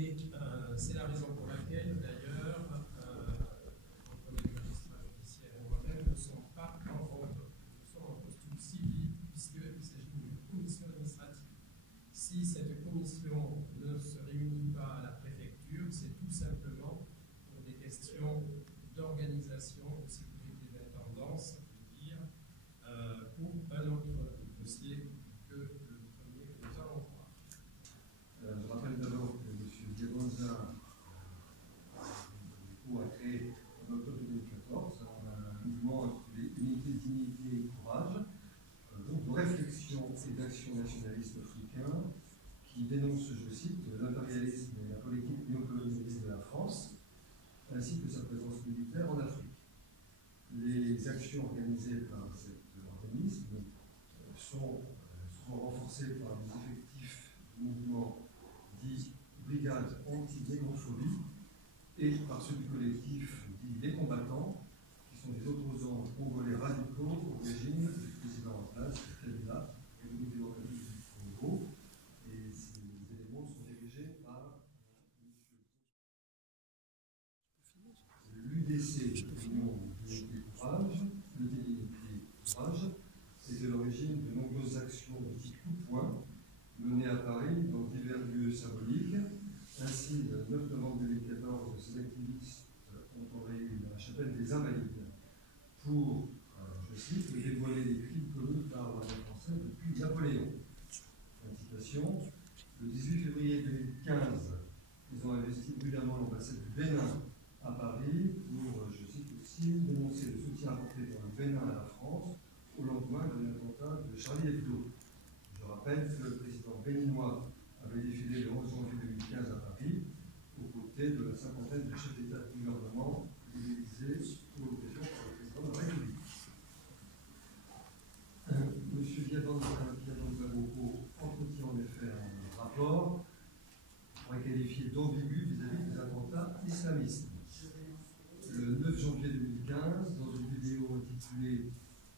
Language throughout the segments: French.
Et c'est la raison pour laquelle, d'ailleurs, mon collègue magistrat judiciaire et moi-même ne sommes pas en postule civil, puisqu'il s'agit d'une commission administrative. Si cette commission ne se réunit pas à la préfecture, c'est tout simplement pour des questions d'organisation, de sécurité d'intendance, je veux dire, pour un autre dossier que le premier que nous allons voir. Je rappelle d'abord que M. Diabanza a créé en octobre 2014 un mouvement intitulé Unité, Dignité et Courage, donc de réflexion et d'action nationaliste africain qui dénonce, je cite, l'impérialisme et la politique néocolonialiste de la France, ainsi que sa présence militaire en Afrique. Les actions organisées par cet organisme sont renforcées par les effectifs du mouvement dit Brigade anti-négrophobie et par ceux du collectif dit Les Combattants, qui sont des opposants congolais radicaux au régime du président en place, Kabila, République démocratique du Congo. Et ces éléments sont dirigés par l'UDC, l'Union d'Unité et Courage, l'UDC Courage, est à l'origine de nombreuses actions de type coup de poing menées à Paris dans divers lieux symboliques. Ainsi, le 9 novembre 2014, ces activistes ont envahi la chapelle des Invalides pour, je cite, dévoiler les crimes commis par l'armée française depuis Napoléon. Citation, le 18 février 2015, ils ont investi brutalement l'ambassade du Bénin à Paris pour, je cite aussi, dénoncer le soutien apporté par le Bénin à la France au lendemain de l'attentat de Charlie Hebdo. Je rappelle que le président béninois avait défilé le 11 janvier 2015 à Paris, aux côtés de la cinquantaine de chefs d'État et de gouvernement mobilisés pour l'occasion par le président de la République. M. Diabanza Moko entretient en effet un rapport pour être qualifié d'ambigu vis-à-vis des attentats islamistes. Le 9 janvier 2015, dans une vidéo intitulée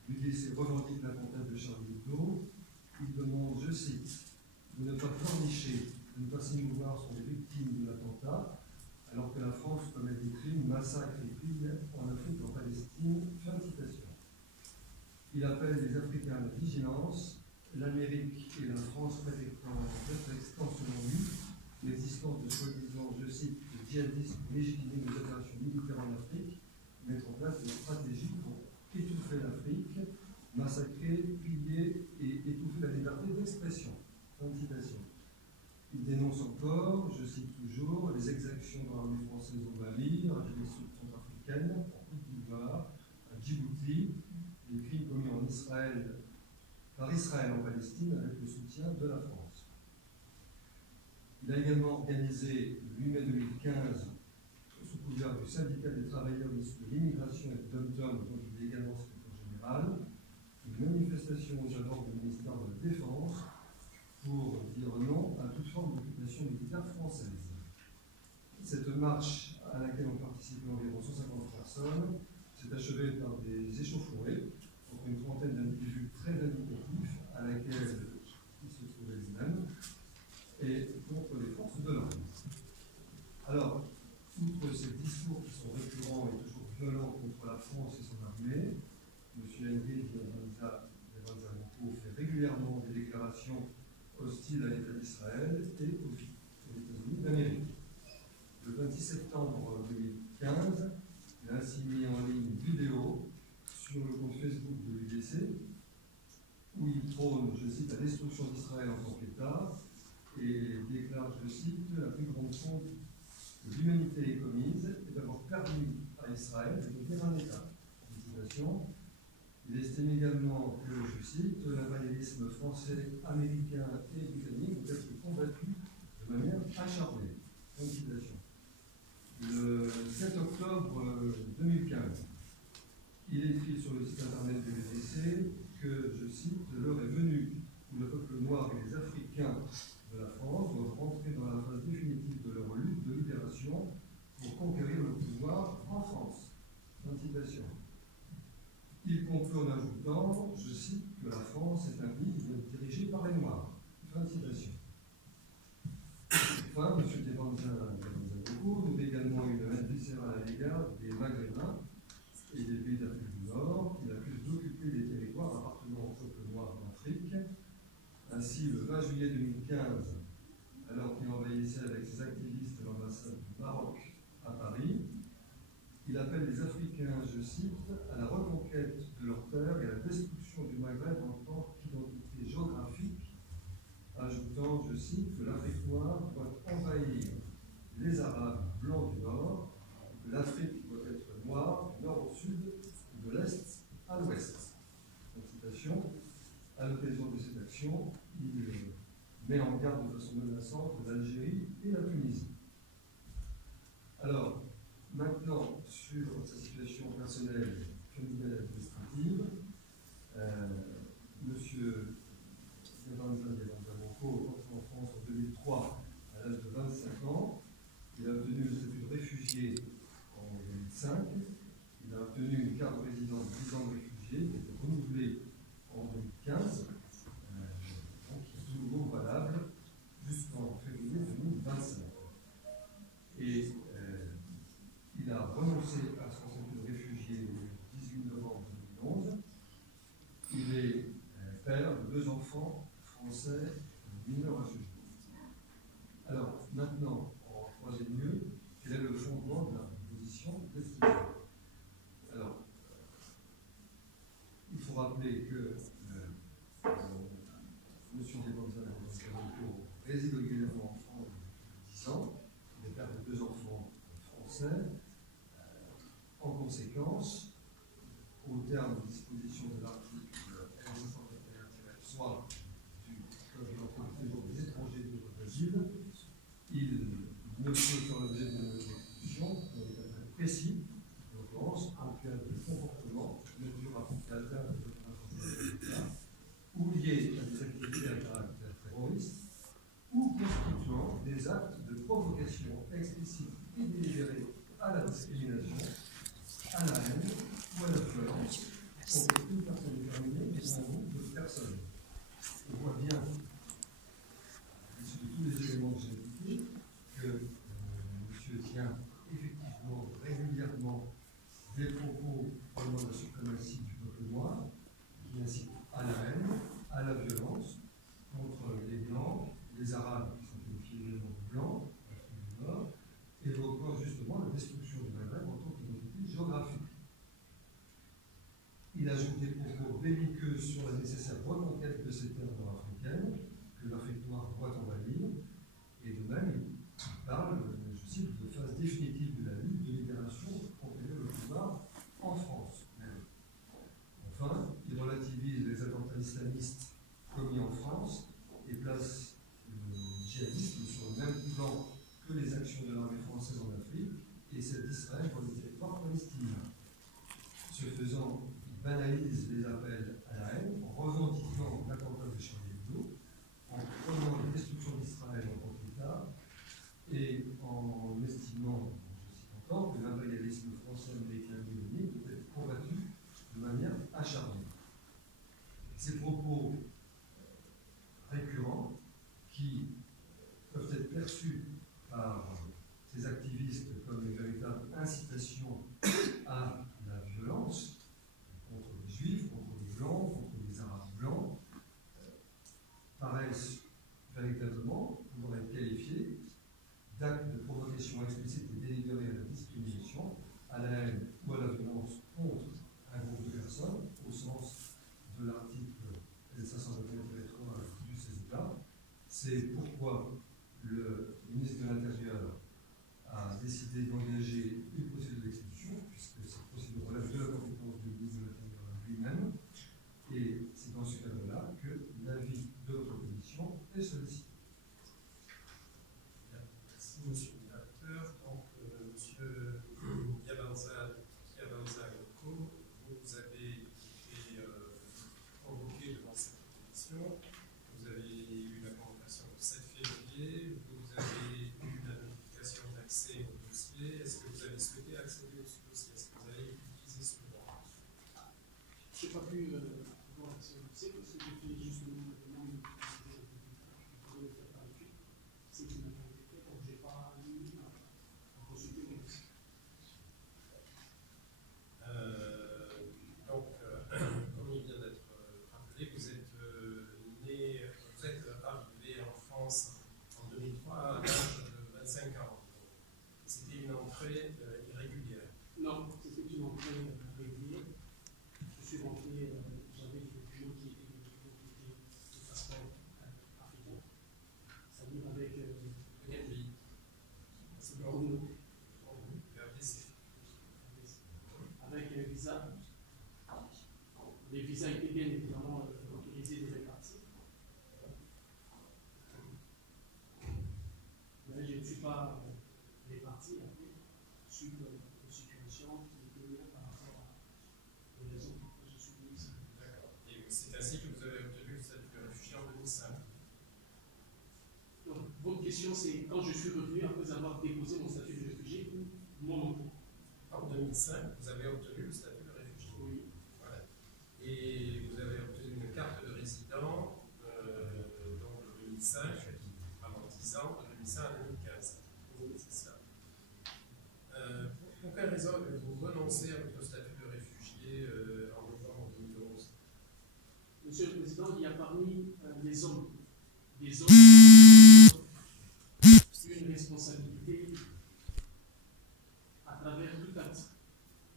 l'UDC revendique l'attentat de Charlie Hebdo, il demande, je cite, de ne pas pleurnicher, de ne pas s'émouvoir sur les victimes de l'attentat, alors que la France commet des crimes, massacres et crimes en Afrique et en Palestine. Fin de citation. Il appelle les Africains à la vigilance, l'Amérique et la France prétextant selon lui l'existence de soi-disant, je cite, de djihadistes légitimer les opérations militaires en Afrique, mettre en place des stratégies pour étouffer l'Afrique, massacrer, piller et étouffer la liberté d'expression. Fin de citation. Il dénonce encore, je cite toujours, les exactions de l'armée française au Mali, en République centrafricaine, en Côte d'Ivoire, à Djibouti, les crimes commis en Israël, par Israël en Palestine avec le soutien de la France. Il a également organisé, le 8 mai 2015, sous couvert du syndicat des travailleurs de l'immigration et de Dom-Tom, dont il est également secrétaire général, une manifestation aux abords du ministère de la Défense pour dire non à toute forme d'occupation militaire française. Cette marche, à laquelle ont participé environ 150 personnes, s'est achevée par des échauffourées entre une trentaine d'individus très indicatifs à laquelle ils se trouvaient eux-mêmes et contre les forces de l'ordre. Alors, outre ces discours qui sont récurrents et toujours violents contre la France et son armée, M. Henry Diabanza Moko fait régulièrement des déclarations hostiles à l'État d'Israël et aux États-Unis d'Amérique. Le 26 septembre 2015, il a ainsi mis en ligne une vidéo sur le compte Facebook de l'UDC où il prône, je cite, la destruction d'Israël en tant qu'État et déclare, je cite, la plus grande faute que l'humanité ait commise est d'avoir permis à Israël de devenir un État. Citation. Il estime également que, je cite, l'impérialisme français, américain et britannique doit être combattu de manière acharnée. Fin de citation. Le 7 octobre 2015, il écrit sur le site internet de l'UDC que, je cite, l'heure est venue où le peuple noir et les Africains de la France doivent rentrer dans la phase définitive de leur lutte de libération pour conquérir le pouvoir en France. Fin de citation. Il conclut en ajoutant, je cite, que la France est un pays qui doit être dirigé par les Noirs. Fin de citation. Enfin, M. Diabanza nourrit également une haine viscérale à l'égard des Maghrébins et des pays d'Afrique du Nord. Il accuse d'occuper des territoires appartenant au peuple noir d'Afrique. Ainsi, le 20 juillet 2015, alors qu'il envahissait avec ses activistes l'ambassade du Maroc à Paris, il appelle les Africains, je cite, à la reconquête de leur terre et à la destruction du Maghreb en tant qu'identité géographique, ajoutant, je cite, que l'Afrique noire doit envahir les Arabes blancs du Nord, que l'Afrique doit être noire du nord au sud, de l'est à l'ouest. En citation, à l'occasion de cette action, il met en garde de façon menaçante l'Algérie et la Tunisie. Alors, maintenant, sur sa situation personnelle, familiale et administrative, M. Diabanza Boko est entré en France en 2003 à l'âge de 25 ans. Il a obtenu le statut de réfugié en 2005. Il a obtenu une carte de résident de 10 ans de réfugié qui a été renouvelée en 2015, donc qui est de nouveau valable jusqu'en février 2025. Et il a renoncé à son statut de réfugié le 18 novembre 2011. Il est père de 2 enfants français mineurs à ce jour. Alors, maintenant, en troisième lieu, quel est le fondement de la proposition d'exclusion? Alors, il faut rappeler que M. Diabanza réside régulièrement en France depuis 10 ans. Il est père de 2 enfants français. En conséquence, au terme des dispositions de l'article L521-3 du Code de l'emploi du séjour des étrangers de d'asile, il ne peut faire l'objet d'une expulsion dans des cas précis, en l'occurrence en cas de comportement de nature à porter atteinte aux autorités de l'État, ou lié à des activités à caractère terroriste, ou constituant des actes de provocation explicite et délibérée à la discrimination, à la haine ou à la violence contre une personne déterminée ou un groupe de personnes. On voit bien, de tous les éléments que j'ai indiqués, que monsieur tient effectivement régulièrement des propos relevant de la suprématie du peuple noir, qui incitent à la haine, à la violence contre les Blancs, les Arabes qui sont qualifiés de blancs, l'Afrique du Nord, évoquant justement la destruction du Maghreb en tant qu'identité géographique. Il ajoute des propos belliqueux sur la nécessaire reconquête de ces terres nord-africaines que l'Afrique noire doit envahir, et de même, il parle, je cite, de phase définitive de la lutte de libération pour conquérir le pouvoir en France. Enfin, il relativise les attentats islamistes commis en France et place le djihadisme sur le même plan que les actions de l'armée française en Afrique et celles d'Israël dans les territoires palestiniens. Ce faisant, il banalise les appels à la haine en revendiquant l'attentat de Charlie Hebdo, en prenant la destruction d'Israël en tant qu'État et en estimant, je cite encore, que l'impérialisme français, américain et britannique doit être combattu de manière acharnée. Ces propos récurrents qui peuvent être perçus par ces activistes comme une véritable incitation à la violence contre les Juifs, contre les Blancs, contre les Arabes blancs, paraissent véritablement pouvoir être qualifiés d'actes de provocation explicite et délibérée à la discrimination, à la haine ou à la violence contre un groupe de personnes, au sens de l'article L521-3 du CESEDA. C'est pourquoi le ministre de l'Intérieur a décidé d'engager une procédure d'expulsion, puisque cette procédure relève de la compétence du ministre de l'Intérieur lui-même, et c'est dans ce cadre-là que l'avis de votre commission est sollicité. Merci, monsieur le directeur. Donc, monsieur Diabanza Boko, vous avez été convoqué devant cette commission. Vous avez eu la convocation le 7 février. Vous avez eu la notification d'accès au dossier. Est-ce que vous avez souhaité accéder au dossier? Est-ce que vous avez utilisé ce droit? Je n'ai pas pu avoir accès au dossier parce que j'ai fait justement la demande de le faire par écrit. C'est qui n'a pas été fait. Les visas étaient bien évidemment autorisés de les parties. Mais je ne suis pas réparti suite aux situations qui étaient liées par rapport aux raisons pour lesquelles je suis venu ici. D'accord. Et c'est ainsi que vous avez obtenu le statut de réfugié en 2005. Donc, votre question, c'est quand je suis revenu après avoir déposé mon statut de réfugié ou mon entrée. En 2005, vous avez obtenu le statut de réfugié. Oui. Voilà. Et vous avez obtenu une carte de résident donc de 2005, pendant 10 ans, de 2005 à 2015. C'est ça. Pour quelle raison avez-vous renoncé à votre statut de réfugié en novembre 2011? Monsieur le Président, il y a parmi les hommes, des hommes une responsabilité à travers tout acte,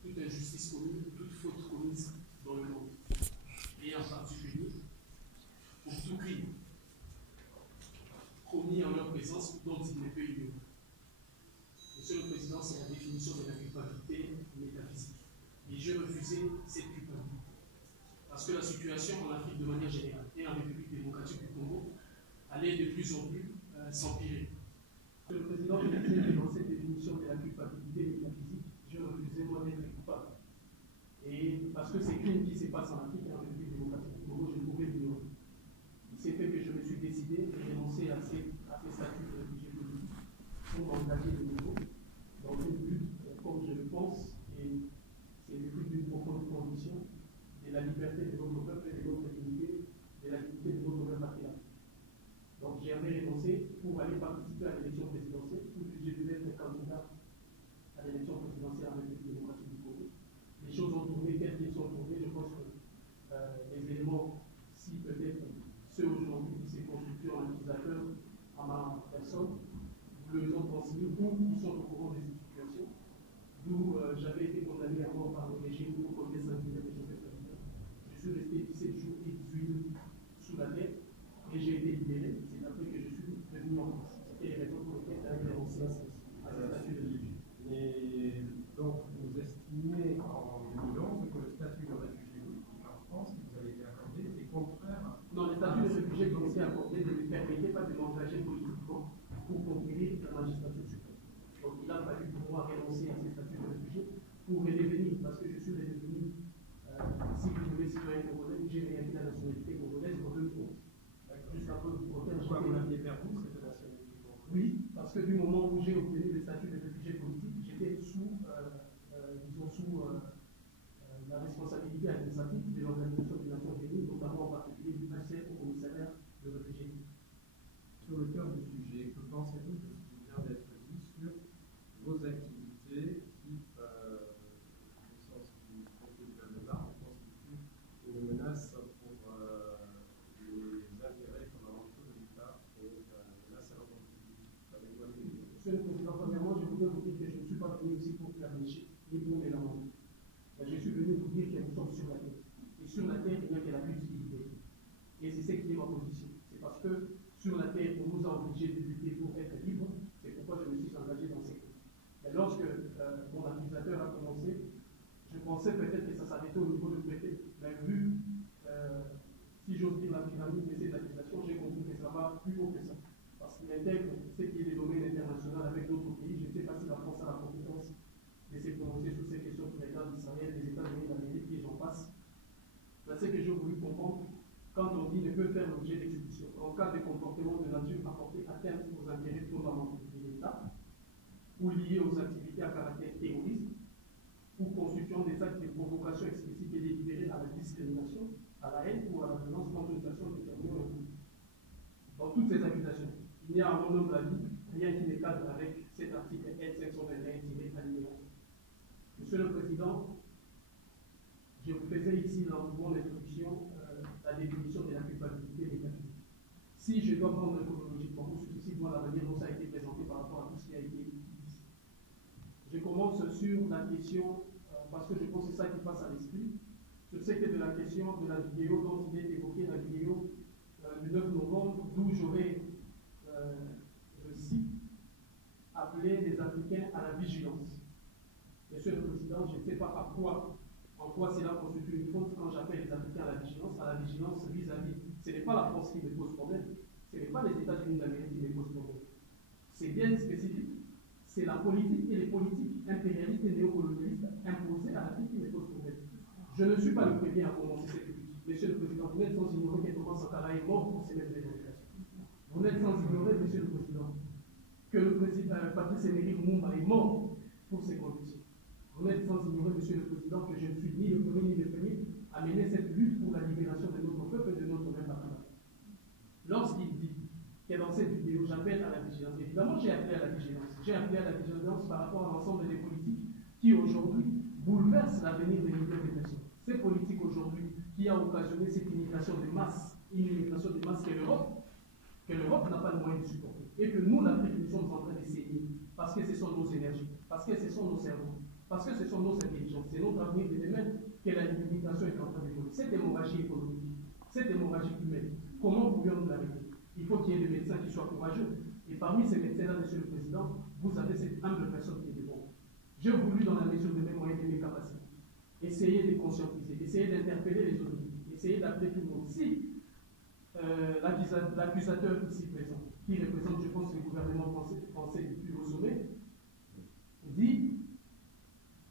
toute injustice commune, toute faute commise dans le monde, et en particulier pour tout crime commis en leur présence dont il ne peut ignorer. Monsieur le Président, c'est la définition de la culpabilité métaphysique. Et j'ai refusé cette culpabilité. Parce que la situation en Afrique de manière générale et en République démocratique du Congo allait de plus en plus s'empirer. Monsieur le Président, je disais que dans cette définition de la culpabilité métaphysique, je refusais moi d'être coupable. Et parce que ces crimes qui se passent en Afrique et en République démocratique du Congo, je ne pouvais l'ignorer. Il s'est fait que je me suis décidé de renoncer à ces statuts de réfugié politique pour m'engager de nouveau dans une lutte, comme je le pense, et c'est le but d'une profonde condition de la liberté de notre peuple et de notre dignité, de la dignité de notre patriarcat. Donc j'ai renoncé pour aller participer à l'élection présidentielle, où je devais être candidat à l'élection présidentielle en République démocratique du Congo. Les choses ont tourné telles qu'elles sont tournées. Je pense que les éléments, si peut-être ceux aujourd'hui qui se constituent en utilisateur à ma personne, vous les ont transmis ou qui sont au courant de cette situation, d'où j'avais été condamné à mort par le régime pour côté sanguinaire de Joseph Kabila. Je suis resté 17 jours et 18 nuits sous la terre et j'ai été libéré. C'est après que je suis revenu en France. C'était les raisons pour lesquelles j'ai renoncé à ce statut de réfugié. Et donc, vous estimiez en 2011 que le statut de réfugié en France, qui vous avait été accordé, était contraire à... Non, le statut de réfugié qui m'était accordé ne me permettait pas de m'engager politiquement pour conquérir la magistrature suprême. Donc il a fallu pour moi renoncer à ce statut de réfugié pour redevenir, parce que je suis redevenu citoyen congolais, j'ai réagi la nationalité congolaise en 2011. Jusqu'à preuve du contraire, Pourquoi vous l'aviez perdu, cette nationalité congolaise? Oui, parce que du moment où j'ai obtenu le statut de réfugié politique, j'étais sous la responsabilité administrative de l'Organisation des Nations Unies, notamment en particulier du HCR au commissariat de réfugiés. Sur le cœur du sujet, que pensez-vous de ce qui vient d'être dit sur vos activités qui, au sens du traité de Lamar, constituent une menace pour les intérêts fondamentaux de l'État et une menace à l'ordre public? Monsieur le Président, premièrement, je voudrais vous dire que je ne suis pas venu ici pour faire léger, ni pour mélanger. Je suis venu vous dire que nous sommes sur la terre. Et sur la terre, il n'y a que la lutte qui libère. Et c'est ce qui est ma position. C'est parce que sur la terre, on nous a obligés de lutter pour être libres. C'est pourquoi je me suis engagé dans ces cours. Et lorsque mon accusateur a commencé, je pensais peut-être que ça s'arrêtait au niveau du préfet. Mais vu, si j'ose dire, la pyramide de ces accusations, j'ai compris que ça va plus haut que ça. Parce qu'il intègre ce qui est des domaines internationaux avec d'autres pays. Je ne sais pas si la France a la compétence de se prononcer sur ces questions qui regardent Israël, les États-Unis, l'Amérique, et j'en passe. C'est ce que j'ai voulu comprendre quand on dit ne peut faire l'objet d'exécution. En cas de comportement de nature à porter atteinte aux intérêts fondamentaux de l'État, ou liés aux activités à caractère terroriste, ou constituant des actes de provocation explicite et délibérée à la discrimination, à la haine ou à la violence contre une personne déterminée au groupe. Dans toutes ces accusations, il n'y a à mon humble avis rien qui ne cadre avec cet article L521-alinéa. Monsieur le Président, je vous faisais ici dans mon introduction la définition de la culpabilité métaphysique. Si je dois prendre chronologiquement, ou ceci doit la manière dont ça a été présenté par rapport à tout ce qui a été dit. Je commence sur la question, parce que je pense que c'est ça qui passe à l'esprit, sur ce qui est de la question de la vidéo dont il est évoqué, la vidéo du 9 novembre, d'où j'aurais, je cite, appelé les Africains à la vigilance. Monsieur le Président, je ne sais pas en quoi cela constitue une faute quand j'appelle les Africains la vigilance vis-à-vis. Ce n'est pas la France qui me pose problème, ce n'est pas les États-Unis d'Amérique qui me posent problème. C'est bien spécifique. C'est la politique et les politiques impérialistes et néocolonialistes imposées à l'Afrique qui me posent problème. Je ne suis pas le premier à commencer cette politique. Monsieur le Président, vous n'êtes sans ignorer que Thomas Sankara est mort pour ces mêmes révolutions. Vous n'êtes sans ignorer, Monsieur le Président, que le président Patrice Emery Lumumba est mort pour ces conditions. Vous n'êtes sans ignorer, Monsieur le Président, que je ne suis ni le premier ni le premier à mener cette lutte pour la libération de notre peuple et de notre même patrie. Lorsqu'il dit que dans cette vidéo, j'appelle à la vigilance, évidemment j'ai appelé à la vigilance. J'ai appelé à la vigilance par rapport à l'ensemble des politiques qui aujourd'hui bouleversent l'avenir des millions de personnes. Ces politiques aujourd'hui qui a occasionné cette immigration de masse, que l'Europe n'a pas le moyen de supporter. Et que nous, l'Afrique, nous sommes en train de saigner parce que ce sont nos énergies, parce que ce sont nos cerveaux, parce que ce sont nos intelligences, c'est notre avenir de demain que la limitation est en train de voler. Cette hémorragie économique, cette hémorragie humaine, comment pouvions-nous l'arrêter? Il faut qu'il y ait des médecins qui soient courageux. Et parmi ces médecins-là, Monsieur le Président, vous avez cette humble personne qui est devant. J'ai voulu, dans la mesure de mes moyens et de mes capacités, essayer de conscientiser, essayer d'interpeller les autorités, essayer d'appeler tout le monde. Si l'accusateur ici présent, qui représente, je pense, le gouvernement français depuis au sommet, dit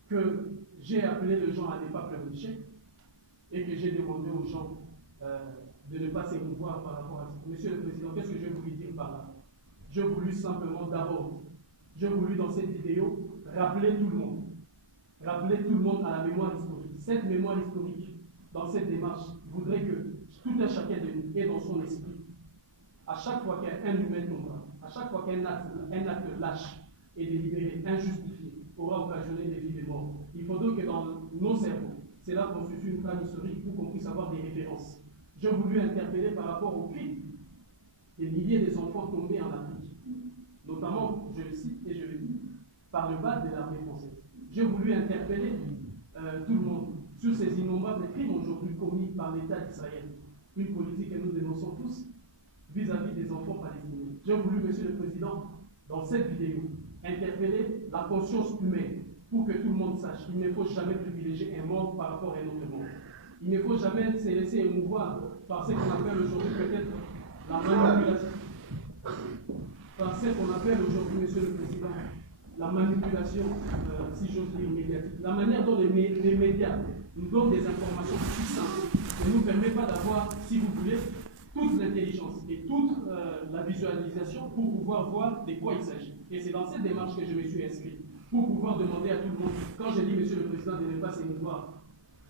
que j'ai appelé les gens à ne pas pleurnicher et que j'ai demandé aux gens de ne pas s'émouvoir par rapport à ça. Monsieur le Président, qu'est-ce que j'ai voulu dire par là? J'ai voulu simplement d'abord, j'ai voulu dans cette vidéo rappeler tout le monde à la mémoire historique. Cette mémoire historique, dans cette démarche, voudrait que tout un chacun de nous ait dans son esprit, à chaque fois qu'un humain tombera, à chaque fois qu'un acte lâche et délibéré, injustifié, aura occasionné des vies et des morts, il faudrait que dans nos cerveaux, cela constitue une trame historique pour qu'on puisse avoir des références. J'ai voulu interpeller par rapport au cri des milliers des enfants tombés en Afrique, notamment, je le cite et je le dis, par le bas de l'armée française. J'ai voulu interpeller tout le monde sur ces innombrables crimes aujourd'hui commis par l'État d'Israël, une politique que nous dénonçons tous vis-à-vis des enfants palestiniens. J'ai voulu, Monsieur le Président, dans cette vidéo, interpeller la conscience humaine pour que tout le monde sache qu'il ne faut jamais privilégier un mort par rapport à un autre mort. Il ne faut jamais se laisser émouvoir par ce qu'on appelle aujourd'hui peut-être la manipulation. Par ce qu'on appelle aujourd'hui, Monsieur le Président, la manipulation, si j'ose dire, médiatique. La manière dont les médias nous donnent des informations puissantes ne nous permet pas d'avoir, si vous voulez, toute l'intelligence et toute la visualisation pour pouvoir voir de quoi il s'agit. Et c'est dans cette démarche que je me suis inscrit, pour pouvoir demander à tout le monde, quand j'ai dit, Monsieur le Président, de ne pas s'émouvoir,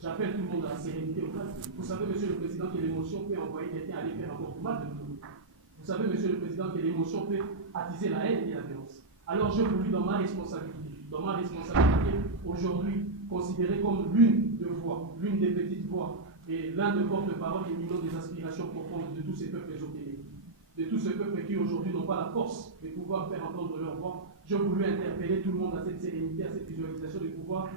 j'appelle tout le monde à la sérénité au calme. Vous savez, Monsieur le Président, que l'émotion peut envoyer quelqu'un aller faire encore mal de nous. Vous savez, Monsieur le Président, que l'émotion peut attiser la haine et la violence. Alors j'ai voulu, dans ma responsabilité, aujourd'hui, considérée comme l'une de voix, l'une des petites voix, et l'un de porte-parole et millions des aspirations profondes de tous ces peuples opprimés, de tous ces peuples qui aujourd'hui n'ont pas la force de pouvoir faire entendre leur voix. J'ai voulu interpeller tout le monde à cette sérénité, à cette visualisation, de pouvoir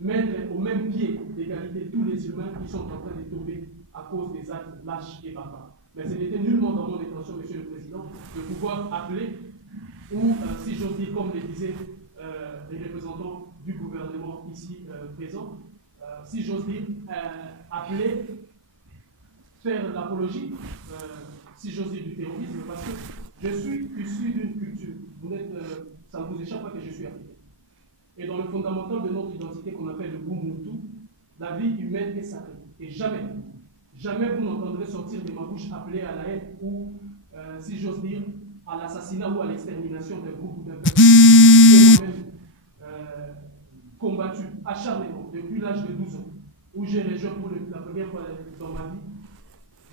mettre au même pied d'égalité tous les humains qui sont en train de tomber à cause des actes lâches et barbares. Mais ce n'était nullement dans mon intention, Monsieur le Président, de pouvoir appeler, ou si j'ose dire, comme le disaient les représentants du gouvernement ici présents, si j'ose dire, appeler, faire l'apologie, si j'ose dire, du terrorisme, parce que je suis issu d'une culture, ça ne vous échappe pas que je suis africain. Et dans le fondamental de notre identité qu'on appelle le Ubuntu, la vie humaine est sacrée. Et jamais, jamais vous n'entendrez sortir de ma bouche appeler à la haine ou, si j'ose dire, à l'assassinat ou à l'extermination d'un groupe ou d'un peuple. J'ai moi-même combattu acharnement depuis l'âge de 12 ans, où j'ai rejoint pour la première fois dans ma vie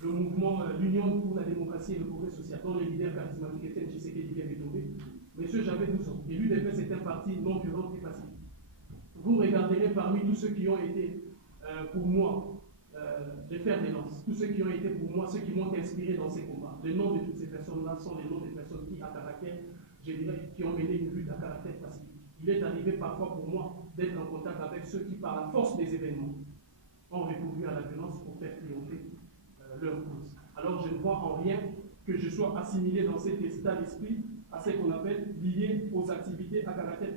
le mouvement l'Union pour la démocratie et le progrès social, dont le leader charismatique Étienne Tshisekedi vient de tomber. Monsieur, j'avais 12 ans. Et l'UDP, c'est un parti non violent et pacifique. Vous regarderez parmi tous ceux qui ont été pour moi des fers de lance, tous ceux qui ont été pour moi, ceux qui m'ont inspiré dans ces combats. Les noms de toutes ces personnes-là sont les noms des personnes qui, à caractère, je dirais, qui ont mené une lutte à caractère pacifique. Il est arrivé parfois pour moi d'être en contact avec ceux qui, par la force des événements, ont recouru à la violence pour faire triompher leur cause. Alors je ne vois en rien que je sois assimilé dans cet état d'esprit à ce qu'on appelle lié aux activités à caractère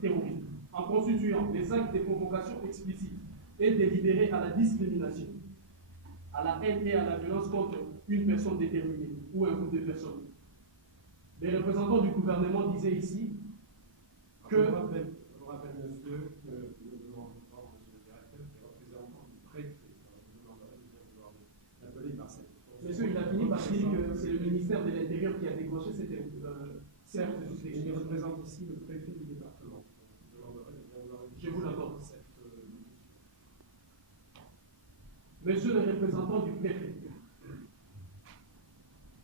terroriste, en constituant des actes de provocation explicites et délibérés à la discrimination, à la haine et à la violence contre une personne déterminée ou un groupe de personnes. Les représentants du gouvernement disaient ici que... Je vous rappelle, monsieur, que nous devons entendre monsieur le directeur qui est représentant du préfet. Je vous demanderai de bien vouloir l'appeler par cette... Monsieur, il a fini par dire que c'est le ministère de l'Intérieur qui a déclenché cette certes, il représente ici le préfet du département. Je vous l'accorde. Monsieur le représentant du préfet,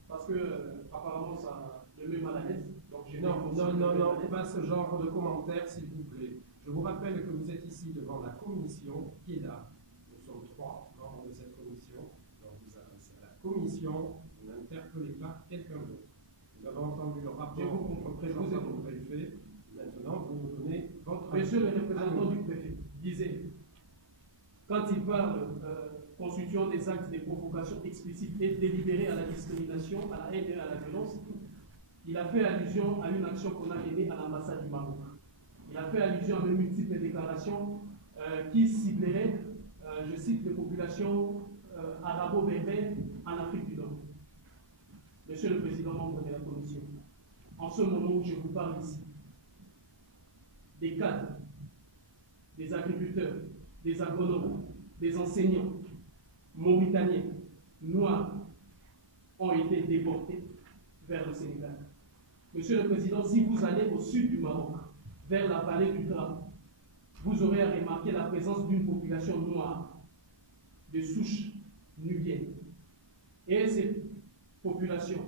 parce que apparemment ça le met mal à l'aise. Non, pas ce genre de commentaires, s'il vous plaît. Je vous rappelle que vous êtes ici devant la commission qui est là. Nous sommes 3 membres de cette commission. Donc vous adressez à la commission, vous n'interpellez pas quelqu'un d'autre. Nous avons entendu le rapport représentant du préfet. Maintenant, vous nous donnez votre avis. Monsieur le représentant du préfet disait, quand il parle constituant des actes de provocation explicites et délibérés à la discrimination, à la haine et à la violence, il a fait allusion à une action qu'on a menée à l'ambassade du Maroc. Il a fait allusion à de multiples déclarations qui cibleraient, je cite, les populations arabo-berbères en Afrique du Nord. Monsieur le Président, membre de la Commission, en ce moment où je vous parle ici, des cadres, des agriculteurs, des agronomes, des enseignants mauritaniens, noirs, ont été déportés vers le Sénégal. Monsieur le Président, si vous allez au sud du Maroc, vers la vallée du Drap, vous aurez à remarquer la présence d'une population noire, de souche nubienne. Et cette population,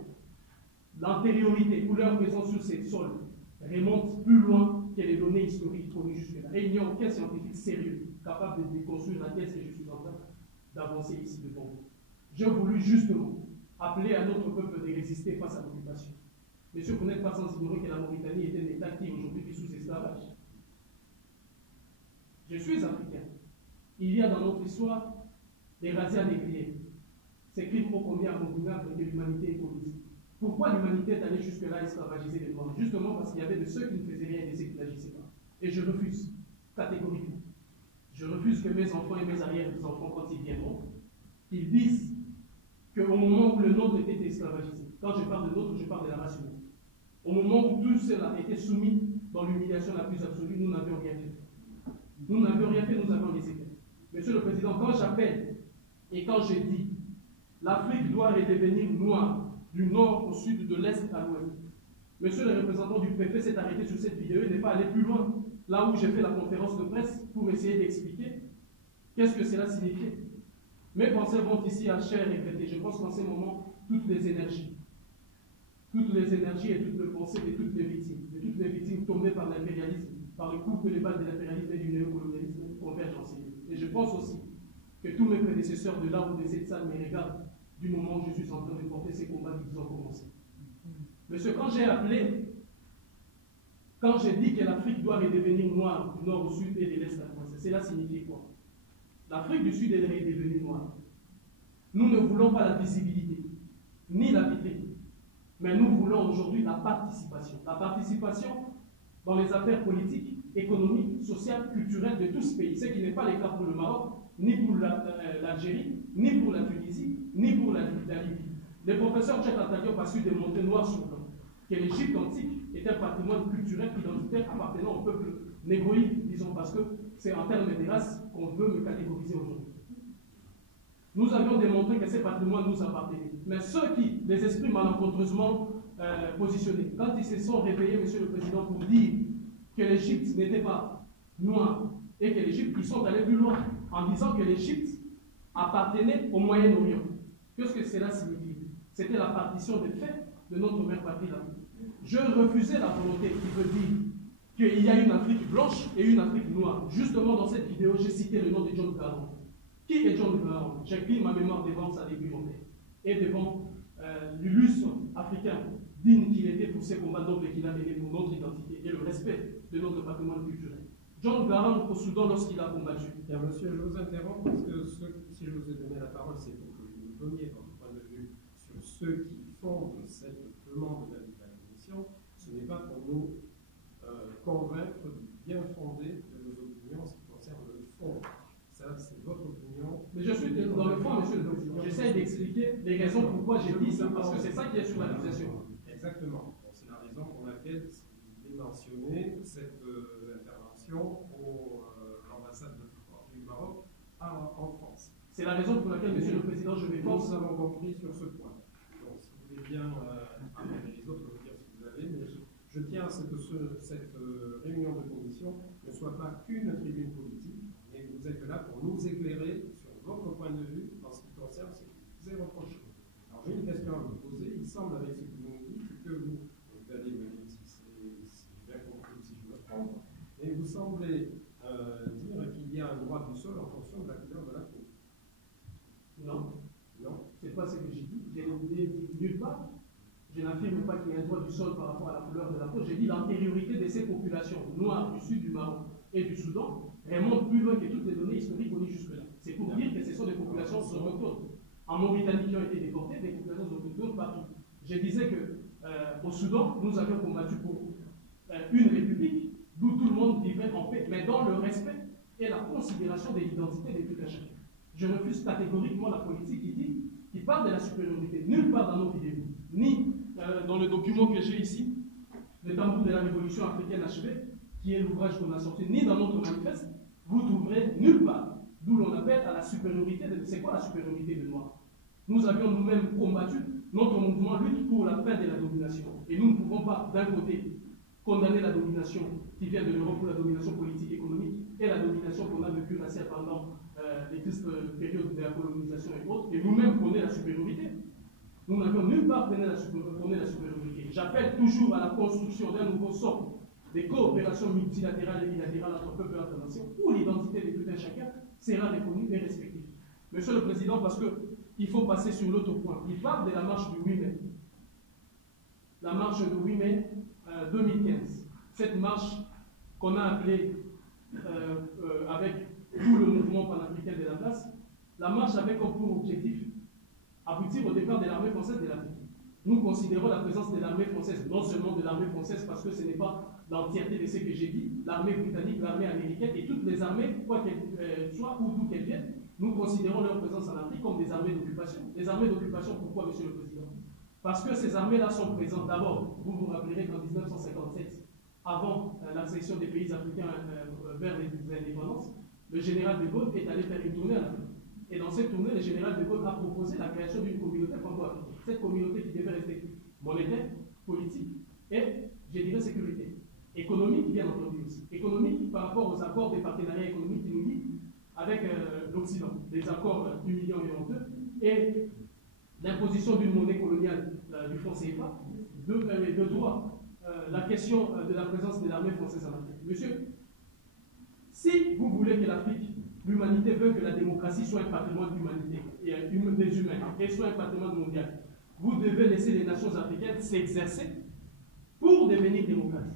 l'antériorité ou leur présence sur ces sols remonte plus loin que les données historiques connues jusque-là. Et il n'y a aucun scientifique sérieux capable de déconstruire la thèse que je suis en train d'avancer ici devant vous. J'ai voulu justement appeler à notre peuple de résister face à l'occupation. Monsieur, vous n'êtes pas sans ignorer que la Mauritanie est un État qui aujourd'hui vit sous esclavage. Je suis africain. Il y a dans notre histoire des razzias négriers. Ces crimes ô combien abominables que l'humanité ait commis. Pourquoi l'humanité est allée jusque-là esclavagiser les Noirs? Justement parce qu'il y avait de ceux qui ne faisaient rien et de ceux qui n'agissaient pas. Et je refuse, catégoriquement. Je refuse que mes enfants et mes arrière-enfants, quand ils viendront, ils disent qu'au moment où le nôtre était esclavagisé, quand je parle de nôtre, je parle de la race humaine. Au moment où tout cela était soumis dans l'humiliation la plus absolue, nous n'avions rien fait. Nous n'avions rien fait, nous avions laissé faire. Monsieur le Président, quand j'appelle et quand je dis l'Afrique doit redevenir noire du nord au sud, de l'est à l'ouest, monsieur le représentant du préfet s'est arrêté sur cette vidéo et n'est pas allé plus loin, là où j'ai fait la conférence de presse pour essayer d'expliquer qu'est-ce que cela signifiait. Mes pensées vont ici à chair et traiter. Je pense qu'en ce moment, toutes les énergies et toutes les pensées de toutes les victimes tombées par l'impérialisme, par le coup que les balles de l'impérialisme et du néocolonialisme convergent en Syrie. Et je pense aussi que tous mes prédécesseurs de là ou de cette salle me regardent du moment où je suis en train de porter ces combats qu'ils ont commencé. Monsieur, quand j'ai appelé, quand j'ai dit que l'Afrique doit redevenir noire du nord au sud et de l'est à l'ouest, cela signifie quoi? L'Afrique du Sud est redevenue noire. Nous ne voulons pas la visibilité, ni la vitrine, mais nous voulons aujourd'hui la participation. La participation dans les affaires politiques, économiques, sociales, culturelles de tout ce pays. Ce qui n'est pas le cas pour le Maroc, ni pour l'Algérie, ni pour la Tunisie, ni pour la Libye. Le professeur Cheikh Anta Diop a su démontrer noir sur blanc que l'Égypte antique est un patrimoine culturel identitaire appartenant au peuple négroïde, disons, parce que c'est en termes de race qu'on veut me catégoriser aujourd'hui. Nous avions démontré que ces patrimoines nous appartenaient. Mais ceux qui les esprits malencontreusement positionnés, quand ils se sont réveillés, Monsieur le Président, pour dire que l'Égypte n'était pas noire et que l'Égypte, ils sont allés plus loin en disant que l'Égypte appartenait au Moyen-Orient. Qu'est-ce que cela signifie? C'était la partition des faits de notre mère patrie là. Je refusais la volonté qui veut dire qu'il y a une Afrique blanche et une Afrique noire. Justement, dans cette vidéo, j'ai cité le nom de John Garang. Qui est John Garang? J'incline ma mémoire devant sa bibliothèque et devant l'illustre africain digne qu'il était pour ses combats nobles qu'il a menés pour notre identité et le respect de notre patrimoine culturel. John Garang au Soudan lorsqu'il a combattu. Bien, monsieur, je vous interromps parce que si je vous ai donné la parole, c'est pour que vous nous donniez votre point de vue sur ceux qui fondent cette demande d'avis de la Commission. Ce n'est pas pour nous convaincre du bien fondé de nos opinions en ce qui concerne le fond. Ça, c'est votre opinion. Mais je suis dans le fond. fois, Monsieur le Président, j'essaie d'expliquer les raisons pourquoi j'ai dit ça, parce que c'est ça qui est sur l'accusation. Exactement. Bon, c'est la raison pour laquelle il est mentionné cette intervention à l'ambassade du Maroc en France. C'est la raison pour laquelle, Monsieur le Président, je vais Nous avons compris sur ce point. Donc, si vous voulez bien, les autres vous dire ce que vous avez, mais je tiens à ce que cette réunion de commission ne soit pas qu'une tribune politique, mais vous êtes là pour nous éclairer sur votre point de vue en ce qui concerne ce qui vous est reproché. Alors, j'ai une question à vous poser. Il semble, avec ce que vous nous dites, que vous allez me dire si j'ai bien compris ou si je me trompe, et vous semblez dire qu'il y a un droit du sol en fonction de la couleur de la peau. Non. Non. C'est pas ce que j'ai dit. J'ai dit nulle part. Je n'affirme pas qu'il y a un droit du sol par rapport à la couleur de la peau. J'ai dit l'antériorité de ces populations noires du sud du Maroc et du Soudan remonte plus loin que toutes les données historiques connues jusque-là. C'est pour dire que ce sont des populations autochtones. En Mauritanie qui ont été déportées, des populations autochtones partout. Je disais qu'au Soudan, nous avions combattu pour une république d'où tout le monde vivait en paix, mais dans le respect et la considération de l'identité de tout un chacun. Je refuse catégoriquement la politique qui parle de la supériorité. Nulle part dans nos vidéos, ni dans le document que j'ai ici, le tambour de la révolution africaine achevée, qui est l'ouvrage qu'on a sorti, ni dans notre manifeste, vous trouverez nulle part d'où l'on appelle à la supériorité. C'est quoi la supériorité des Noirs? Nous avions nous-mêmes combattu, notre mouvement lutte pour la fin de la domination. Et nous ne pouvons pas, d'un côté, condamner la domination qui vient de l'Europe pour la domination politique et économique et la domination qu'on a vécue pendant les tristes périodes de la colonisation et autres, et nous-mêmes prôner la supériorité. Nous n'avions nulle part prôné la supériorité. J'appelle toujours à la construction d'un nouveau socle des coopérations multilatérales et bilatérales entre peuples et entre nations, où l'identité de tout un chacun sera reconnue et respectée. Monsieur le Président, parce qu'il faut passer sur l'autre point. Il parle de la marche du 8 mai. La marche du 8 mai 2015. Cette marche qu'on a appelée avec tout le mouvement panafricain de la place, la marche avait comme pour objectif aboutir au départ de l'armée française de l'Afrique. Nous considérons la présence de l'armée française, non seulement de l'armée française, parce que ce n'est pas l'entièreté de ce que j'ai dit, l'armée britannique, l'armée américaine et toutes les armées, quoi qu'elles soient ou d'où qu'elles viennent, nous considérons leur présence en Afrique comme des armées d'occupation. Des armées d'occupation, pourquoi, Monsieur le Président? Parce que ces armées-là sont présentes d'abord, vous vous rappellerez qu'en 1957, avant l'accession des pays africains vers les indépendances, le général de Gaulle est allé faire une tournée à l'Afrique. Et dans cette tournée, le général de Gaulle a proposé la création d'une communauté franco-africaine. Cette communauté qui devait rester monétaire, politique et, je dirais, sécurité. Économique, bien entendu aussi. Économique par rapport aux accords des partenariats économiques qui nous lient avec l'Occident. Les accords humiliants et honteux et l'imposition d'une monnaie coloniale du franc CFA, de droit, la question de la présence de l'armée française en Afrique. Monsieur, si vous voulez que l'Afrique, l'humanité veut que la démocratie soit un patrimoine d'humanité et des humains et soit un patrimoine mondial, vous devez laisser les nations africaines s'exercer pour devenir démocrates.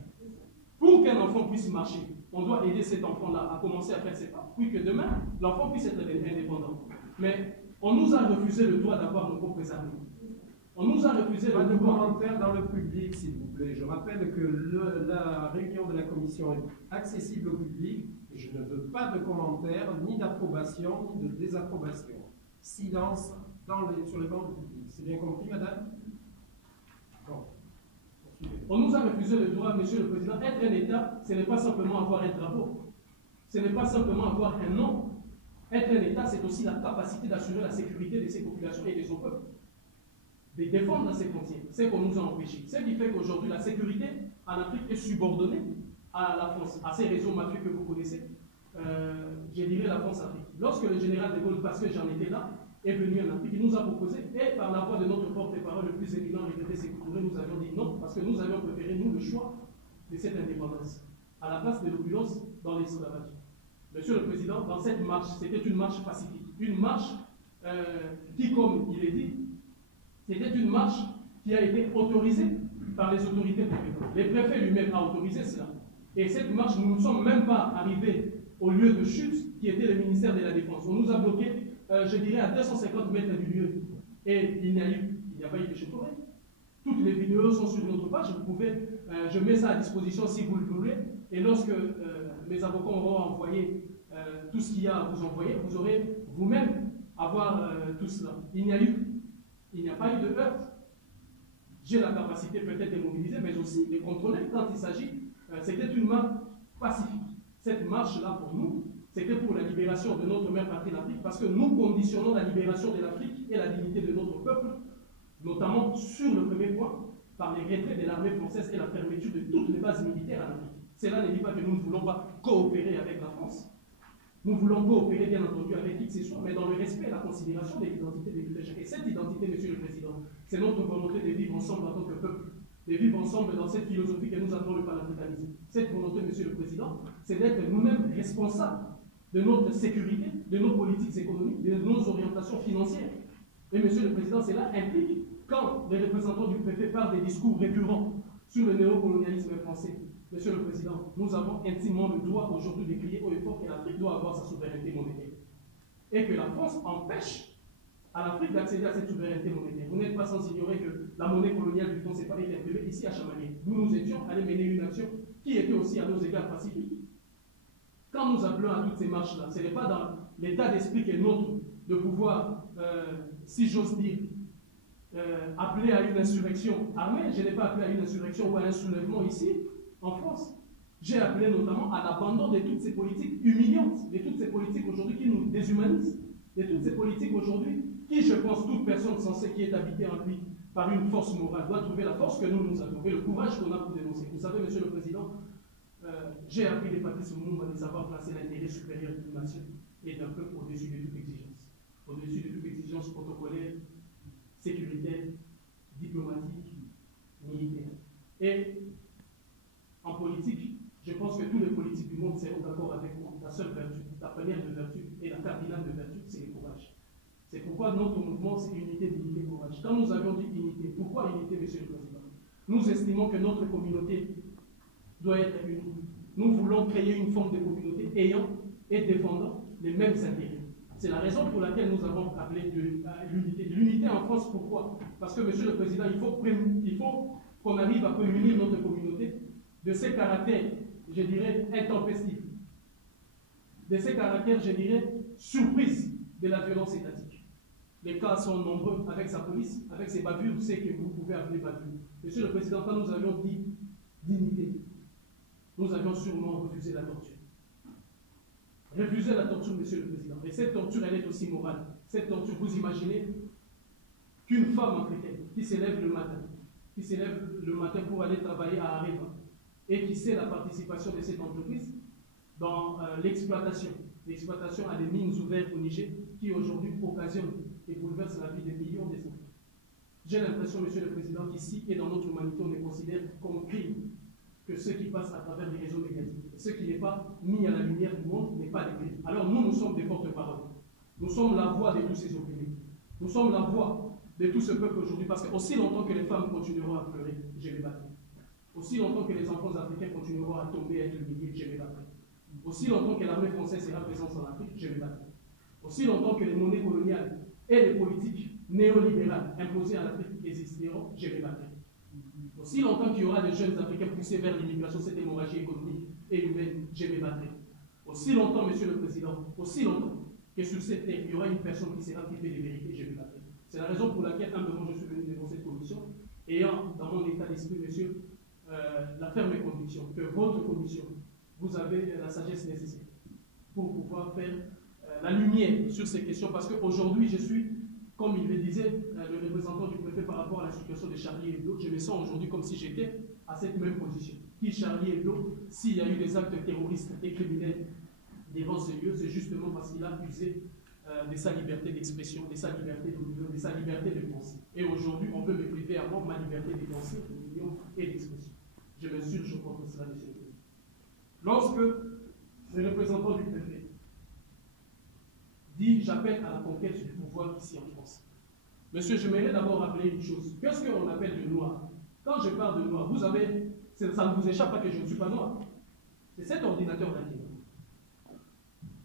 Pour qu'un enfant puisse marcher, on doit aider cet enfant-là à commencer à faire ses pas, puis que demain, l'enfant puisse être indépendant. Mais on nous a refusé le droit d'avoir nos propres armées. On nous a refusé Pas de droit. commentaires dans le public, s'il vous plaît. Je rappelle que la réunion de la commission est accessible au public et je ne veux pas de commentaires, ni d'approbation, ni de désapprobation. Silence sur les bancs du public. C'est bien compris, madame? Bon. On nous a refusé le droit, Monsieur le Président. Être un État, ce n'est pas simplement avoir un drapeau. Ce n'est pas simplement avoir un nom. Être un État, c'est aussi la capacité d'assurer la sécurité de ses populations et de son peuple. De défendre ses frontières. C'est qu'on nous a empêchés. Ce qui fait qu'aujourd'hui, la sécurité en Afrique est subordonnée à la France, à ces réseaux mafieux que vous connaissez. Je dirais la France-Afrique. Lorsque le général de Gaulle, parce que j'en étais là, est venu en Afrique, il nous a proposé, et par la voix de notre porte-parole le plus éminent, regretté Sékou Touré, nous avions dit non, parce que nous avions préféré, nous, le choix de cette indépendance, à la place de l'opulence dans l'esclavage. Monsieur le Président, dans cette marche, c'était une marche pacifique, une marche qui, comme il est dit, c'était une marche qui a été autorisée par les autorités compétentes. Les préfets lui-même ont autorisé cela. Et cette marche, nous ne sommes même pas arrivés au lieu de chute qui était le ministère de la Défense. On nous a bloqués, je dirais, à 250 mètres du lieu. Et il n'y a pas eu de chauffeur. Toutes les vidéos sont sur notre page. Vous pouvez, je mets ça à disposition si vous le voulez. Et lorsque mes avocats auront envoyé tout ce qu'il y a à vous envoyer, vous aurez vous-même avoir tout cela. Il n'y a pas eu de heurts. J'ai la capacité peut-être de mobiliser, mais aussi de contrôler quand il s'agit. C'était une marche pacifique. Cette marche-là, pour nous, c'était pour la libération de notre mère patrie, l'Afrique, parce que nous conditionnons la libération de l'Afrique et la dignité de notre peuple, notamment sur le premier point, par les retraits de l'armée française et la fermeture de toutes les bases militaires en Afrique. Cela ne dit pas que nous ne voulons pas coopérer avec la France. Nous voulons coopérer, bien entendu, avec qui que ce soit, mais dans le respect et la considération de l'identité de tout chacun. Et cette identité, Monsieur le Président, c'est notre volonté de vivre ensemble en tant que peuple, de vivre ensemble dans cette philosophie que nous appelons le panafricanisme. Cette volonté, Monsieur le Président, c'est d'être nous-mêmes responsables de notre sécurité, de nos politiques économiques, de nos orientations financières. Et Monsieur le Président, cela implique, quand les représentants du préfet parlent des discours récurrents sur le néocolonialisme français, Monsieur le Président, nous avons intimement le droit aujourd'hui de crier haut et fort que l'Afrique doit avoir sa souveraineté monétaire. Et que la France empêche à l'Afrique d'accéder à cette souveraineté monétaire. Vous n'êtes pas sans ignorer que la monnaie coloniale du franc CFA est interpellée ici à Chamalières, d'où nous étions allés mener une action qui était aussi à nos égards pacifique. Quand nous appelons à toutes ces marches-là, ce n'est pas dans l'état d'esprit qui est nôtre de pouvoir, si j'ose dire, appeler à une insurrection armée. Je n'ai pas appelé à une insurrection ou à un soulèvement ici, en France. J'ai appelé notamment à l'abandon de toutes ces politiques humiliantes, de toutes ces politiques aujourd'hui qui nous déshumanisent, de toutes ces politiques aujourd'hui qui, je pense, toute personne censée qui est habitée en lui par une force morale doit trouver la force que nous avons et le courage qu'on a pour dénoncer. Vous savez, Monsieur le Président, j'ai appris des Patrice Lumumba de savoir placer l'intérêt supérieur d'une nation et d'un peuple au-dessus de toute exigence. Au-dessus de toute exigence protocolaire, sécuritaire, diplomatique, militaire. Et en politique, je pense que tous les politiques du monde seront d'accord avec moi. La seule vertu, la première de vertu et la cardinale de vertu, c'est le courage. C'est pourquoi notre mouvement, c'est unité, dignité, courage. Quand nous avions dit unité, pourquoi unité, Monsieur le Président? Nous estimons que notre communauté doit être unie. Nous voulons créer une forme de communauté ayant et défendant les mêmes intérêts. C'est la raison pour laquelle nous avons appelé l'unité. L'unité en France, pourquoi? Parce que, Monsieur le Président, il faut qu'on arrive à prémunir notre communauté de ces caractères, je dirais, intempestifs, de ces caractères, je dirais, surprises de la violence étatique. Les cas sont nombreux avec sa police, avec ses bavures, c'est que vous pouvez appeler bavures. Monsieur le Président, quand nous avions dit dignité, nous avions sûrement refusé la torture. Refuser la torture, Monsieur le Président. Et cette torture, elle est aussi morale. Cette torture, vous imaginez qu'une femme africaine qui s'élève le matin pour aller travailler à Areva et qui sait la participation de cette entreprise dans l'exploitation à des mines ouvertes au Niger qui aujourd'hui occasionnent et bouleversent la vie des millions des enfants. J'ai l'impression, Monsieur le Président, qu'ici et dans notre humanité, on les considère comme crime que ce qui passe à travers les réseaux médiatiques. Ce qui n'est pas mis à la lumière du monde n'est pas des crimes. Alors nous sommes des porte-parole. Nous sommes la voix de tous ces opprimés. Nous sommes la voix de tout ce peuple aujourd'hui, parce que aussi longtemps que les femmes continueront à pleurer, je les battrai. Aussi longtemps que les enfants africains continueront à tomber et à être humiliés, je les battrai. Aussi longtemps que l'armée française sera présente en Afrique, je les battrai. Aussi longtemps que les monnaies coloniales et les politiques néolibérales imposées à l'Afrique existeront, je les battrai. Aussi longtemps qu'il y aura des jeunes Africains poussés vers l'immigration, cette hémorragie économique et humaine, je les battrai. Aussi longtemps, Monsieur le Président, aussi longtemps que sur cette terre, il y aura une personne qui sera privée des vérités, je les battrai. C'est la raison pour laquelle, humblement, je suis venu devant cette commission, ayant dans mon état d'esprit, Monsieur, la ferme conviction que votre commission, vous avez la sagesse nécessaire pour pouvoir faire la lumière sur ces questions, parce qu'aujourd'hui, je suis, comme il le disait, le représentant du préfet par rapport à la situation de Charlie Hebdo, je me sens aujourd'hui comme si j'étais à cette même position. Qui Charlie Hebdo, s'il y a eu des actes terroristes et criminels devant ce lieu, c'est justement parce qu'il a usé de sa liberté d'expression, de sa liberté d'opinion, de sa liberté de penser. Et aujourd'hui, on veut me priver à moi ma liberté de penser, d'opinion et d'expression. Je m'insurge contre cela, Monsieur le Président. Lorsque le représentant du préfet dit « j'appelle à la conquête du pouvoir ici en France », monsieur, je m'aimerais d'abord rappeler une chose. Qu'est-ce qu'on appelle le noir? Quand je parle de noir, vous avez, ça ne vous échappe pas que je ne suis pas noir. C'est cet ordinateur-là qui est noir.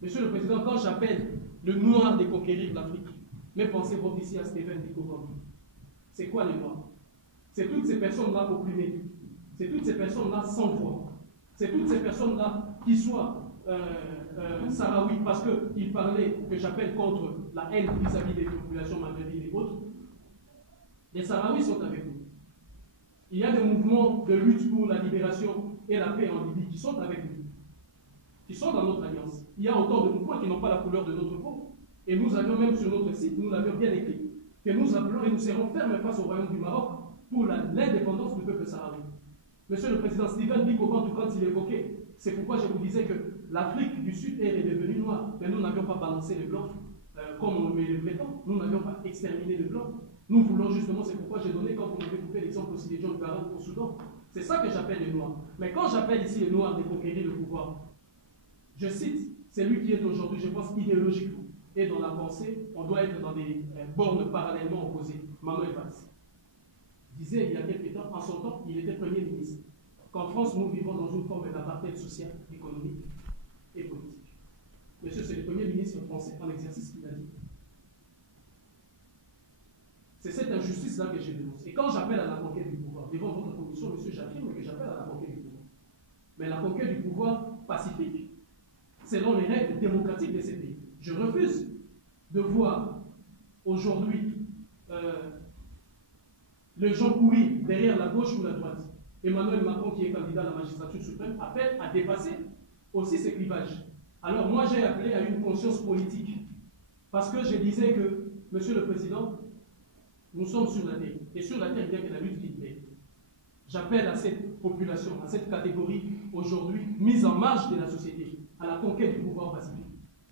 Monsieur le Président, quand j'appelle le noir de conquérir l'Afrique, mes pensées vont ici à Stephen Biko. C'est quoi les noirs? C'est toutes ces personnes-là opprimées. C'est toutes ces personnes-là sans voix. C'est toutes ces personnes-là qui soient sahraouis, parce qu'il parlait que j'appelle contre la haine vis-à-vis des populations maghrébines et autres, les Sahraouis sont avec nous. Il y a des mouvements de lutte pour la libération et la paix en Libye qui sont avec nous, qui sont dans notre alliance. Il y a autant de mouvements qui n'ont pas la couleur de notre peau. Et nous avions même sur notre site, nous l'avions bien écrit, que nous appelons et nous serons fermes face au Royaume du Maroc pour l'indépendance du peuple sahraoui. Monsieur le Président Steven Biko, quand il évoquait, c'est pourquoi je vous disais que l'Afrique du Sud est devenue noire, mais nous n'avions pas balancé les Blancs comme on le prétend, nous n'avions pas exterminé les Blancs. Nous voulons justement, c'est pourquoi j'ai donné, quand vous m'avez coupé l'exemple aussi des John Garang au Soudan, c'est ça que j'appelle les Noirs. Mais quand j'appelle ici les Noirs de conquérir le pouvoir, je cite, c'est lui qui est aujourd'hui, je pense, idéologiquement, et dans la pensée, on doit être dans des bornes parallèlement opposées. Manuel Valls disait il y a quelques temps, en son temps, il était Premier ministre, qu'en France, nous vivons dans une forme d'apartheid social, économique et politique. Monsieur, c'est le Premier ministre français en exercice qui l'a dit. C'est cette injustice-là que je dénonce. Et quand j'appelle à la conquête du pouvoir, devant votre commission, monsieur, j'affirme que j'appelle à la conquête du pouvoir. Mais la conquête du pouvoir pacifique, selon les règles démocratiques de ces pays. Je refuse de voir aujourd'hui les gens courir derrière la gauche ou la droite. Emmanuel Macron, qui est candidat à la magistrature suprême, appelle à dépasser aussi ces clivages. Alors moi, j'ai appelé à une conscience politique. Parce que je disais que, monsieur le Président, nous sommes sur la terre. Et sur la terre, il y a que la lutte qui paie. J'appelle à cette population, à cette catégorie aujourd'hui mise en marge de la société, à la conquête du pouvoir pacifique.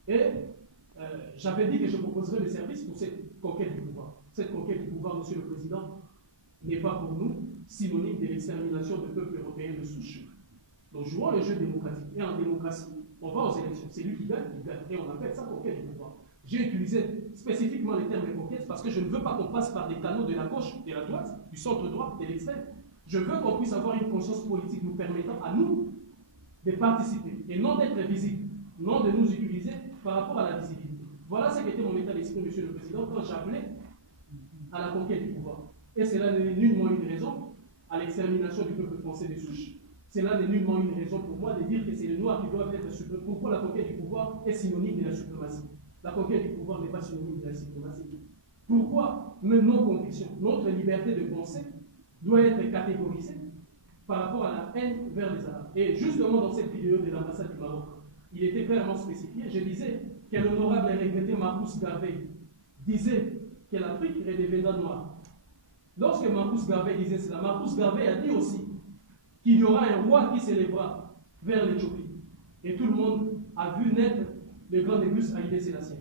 Et j'avais dit que je proposerais mes services pour cette conquête du pouvoir. Cette conquête du pouvoir, monsieur le Président, n'est pas pour nous synonyme de l'extermination de peuples européens de souche. Donc jouons le jeu démocratique. Et en démocratie, on va aux élections. C'est lui qui gagne, et on appelle ça conquête du pouvoir. J'ai utilisé spécifiquement les termes de conquête parce que je ne veux pas qu'on passe par des canaux de la gauche, de la droite, du centre droit, de l'extrême. Je veux qu'on puisse avoir une conscience politique nous permettant à nous de participer et non d'être visibles, non de nous utiliser par rapport à la visibilité. Voilà ce qu'était mon état d'esprit, monsieur le Président, quand j'appelais à la conquête du pouvoir. Et cela n'est nullement une raison à l'extermination du peuple français des souches. Cela n'est nullement une raison pour moi de dire que c'est les Noirs qui doivent être suprématisés. Pourquoi la conquête du pouvoir est synonyme de la suprématie? La conquête du pouvoir n'est pas synonyme de la suprématie. Pourquoi nos convictions, notre liberté de penser doit être catégorisée par rapport à la haine vers les Arabes? Et justement dans cette vidéo de l'ambassade du Maroc, il était clairement spécifié, je disais que l'honorable et regretté Marcus Garvey disait que l'Afrique redeviendra noire. Lorsque Marcus Garvey disait cela, Marcus Garvey a dit aussi qu'il y aura un roi qui s'élèvera vers l'Éthiopie. Et tout le monde a vu naître le grand Négus Haïlé Sélassié.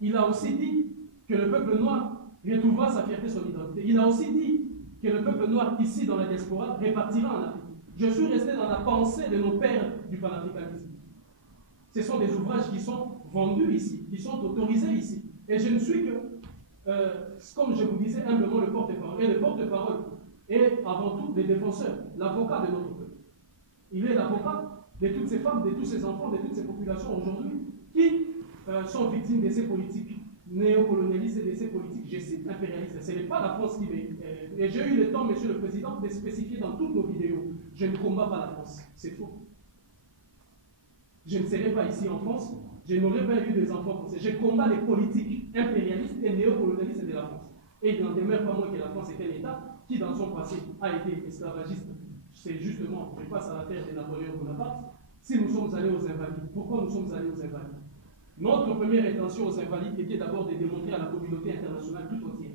Il a aussi dit que le peuple noir retrouvera sa fierté, son identité. Il a aussi dit que le peuple noir ici dans la diaspora répartira en Afrique. Je suis resté dans la pensée de nos pères du panafricanisme. Ce sont des ouvrages qui sont vendus ici, qui sont autorisés ici. Et je ne suis que, comme je vous disais, humblement le porte-parole. Et le porte-parole est avant tout le défenseur, l'avocat de notre peuple. Il est l'avocat de toutes ces femmes, de tous ces enfants, de toutes ces populations aujourd'hui qui sont victimes de ces politiques néocolonialistes et de ces politiques, je cite, impérialistes. Ce n'est pas la France qui met. Et j'ai eu le temps, monsieur le Président, de spécifier dans toutes nos vidéos, je ne combats pas la France. C'est faux. Je ne serai pas ici en France, je n'aurai pas eu des enfants français. Je combats les politiques impérialistes et néocolonialistes de la France. Et il n'en demeure pas moins que la France est un État qui, dans son passé, a été esclavagiste. C'est justement, je passe à la terre de Napoléon Bonaparte, si nous sommes allés aux Invalides. Pourquoi nous sommes allés aux Invalides? Notre première intention aux Invalides était d'abord de démontrer à la communauté internationale tout entière,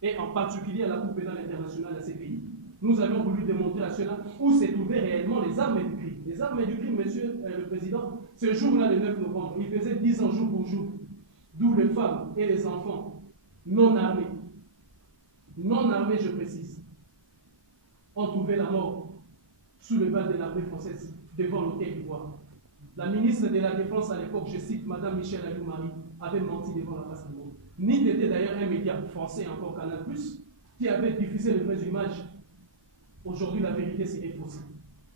et en particulier à la Cour pénale internationale, à ces pays, nous avions voulu démontrer à cela où se trouvaient réellement les armes du crime. Les armes du crime, monsieur le Président, ce jour-là, le 9 novembre, il faisait 10 ans jour pour jour, d'où les femmes et les enfants non armés, je précise, ont trouvé la mort sous le bas de l'armée française devant l'hôtel d'Ivoire. La ministre de la Défense à l'époque, je cite, Mme Michel Ayou-Marie, avait menti devant la face du monde. NIT était d'ailleurs un média français, encore Canal+, qui avait diffusé les vraies images. Aujourd'hui, la vérité serait faussée.